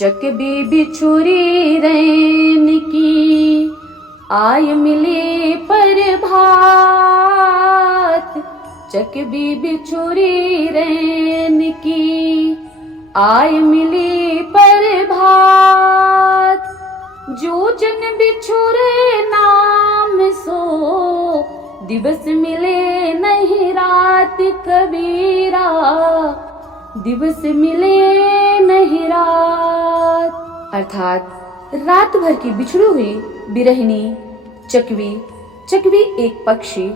चकबी बिछुरी रैन की आय मिले प्रभात। चकबी बिछुरी रैन की आय मिले प्रभात। जो जन बिछुरे नाम सो दिवस मिले नहीं रात कबीरा। दिवस मिले नहीं रात। अर्थात रात भर की बिछड़ी हुई बिरहिनी चकवी एक पक्षी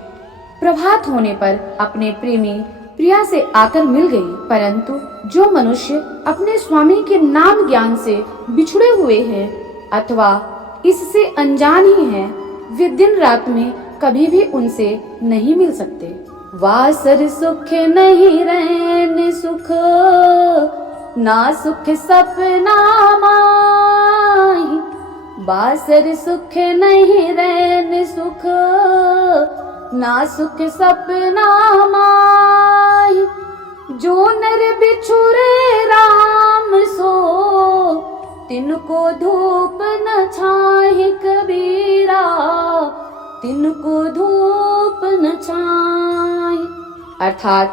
प्रभात होने पर अपने प्रेमी प्रिया से आकर मिल गई। परंतु जो मनुष्य अपने स्वामी के नाम ज्ञान से बिछड़े हुए हैं अथवा इससे अनजान ही हैं, वे दिन रात में कभी भी उनसे नहीं मिल सकते। वासर सुख नहीं रैन सुख, ना सुख सपना माही। बासर सुख नहीं रैन सुख, ना सुख सपना माही। जो नर बिछुरे राम सो तिनको धूप न छाहे कबीरा। तिनको धूप न छाए। अर्थात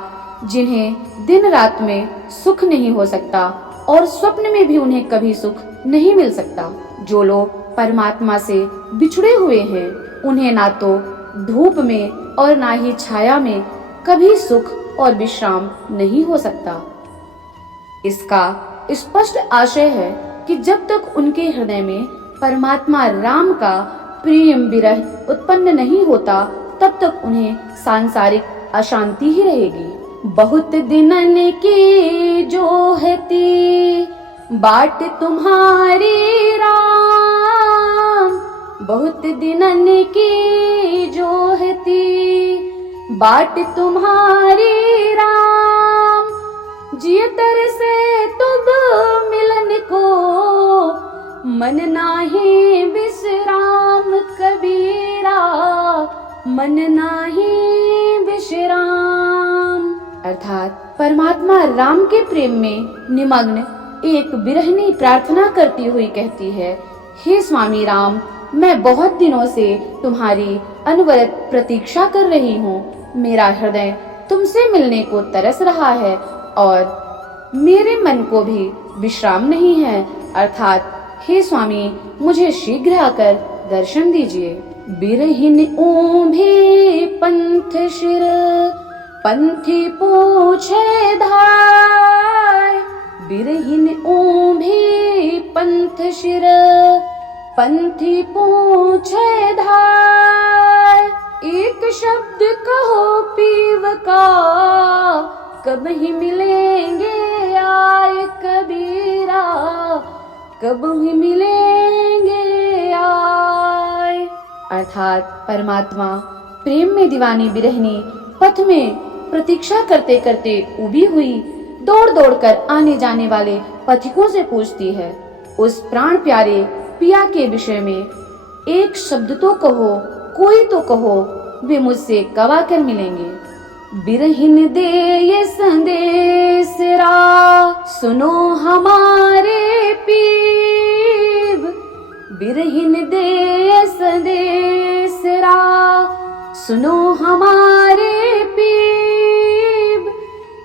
जिन्हें दिन रात में सुख नहीं हो सकता और स्वप्न में भी उन्हें कभी सुख नहीं मिल सकता। जो लोग परमात्मा से बिछड़े हुए हैं उन्हें ना तो धूप में और ना ही छाया में कभी सुख और विश्राम नहीं हो सकता। इसका स्पष्ट आशय है कि जब तक उनके हृदय में परमात्मा राम का प्रेम विरह उत्पन्न नहीं होता तब तक उन्हें सांसारिक अशांति ही रहेगी। बहुत दिनन की जोहती बाट तुम्हारी राम। बहुत दिनन की जोहती बाट तुम्हारी राम। जियतर से तुब मिलन को मन नाही विश्राम कबीरा। मन नाही विश्राम। अर्थात परमात्मा राम के प्रेम में निमग्न एक विरहिनी प्रार्थना करती हुई कहती है, हे स्वामी राम, मैं बहुत दिनों से तुम्हारी अनवरत प्रतीक्षा कर रही हूँ। मेरा हृदय तुमसे मिलने को तरस रहा है और मेरे मन को भी विश्राम नहीं है। अर्थात हे स्वामी, मुझे शीघ्र आकर दर्शन दीजिए। बिरहिन ऊंभी पंथ शिर पंथी पूछे धाय। बिरहिन ऊंभी पंथ शिर पंथी पूछे धाय। एक शब्द कहो पीव का कब ही मिलेंगे आय कबीरा। कब ही मिलेंगे आय। अर्थात परमात्मा प्रेम में दीवानी बिरहिनी पथ में प्रतीक्षा करते करते उबी हुई दौड़ दौड़ कर आने जाने वाले पथिकों से पूछती है, उस प्राण प्यारे पिया के विषय में एक शब्द तो कहो, कोई तो कहो, वे मुझसे कब आकर मिलेंगे। बिरहिन दे ये संदेश रा सुनो हमारे पीव। बिरहिन दे ये संदेश रा सुनो हमारे पीव।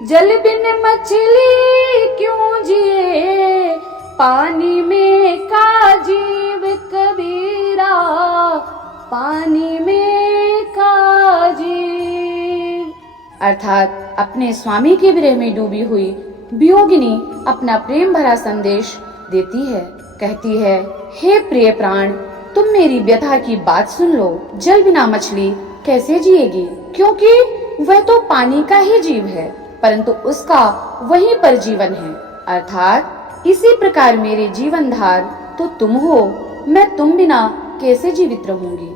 जल बिन मछली क्यों जिए पानी में का जीव कबीरा। पानी में का जीव। अर्थात अपने स्वामी के विरह में डूबी हुई वियोगिनी अपना प्रेम भरा संदेश देती है। कहती है, हे प्रिय प्राण, तुम मेरी व्यथा की बात सुन लो। जल बिना मछली कैसे जिएगी, क्योंकि वह तो पानी का ही जीव है, परंतु उसका वहीं पर जीवन है। अर्थात इसी प्रकार मेरे जीवन धार तो तुम हो, मैं तुम बिना कैसे जीवित रहूंगी।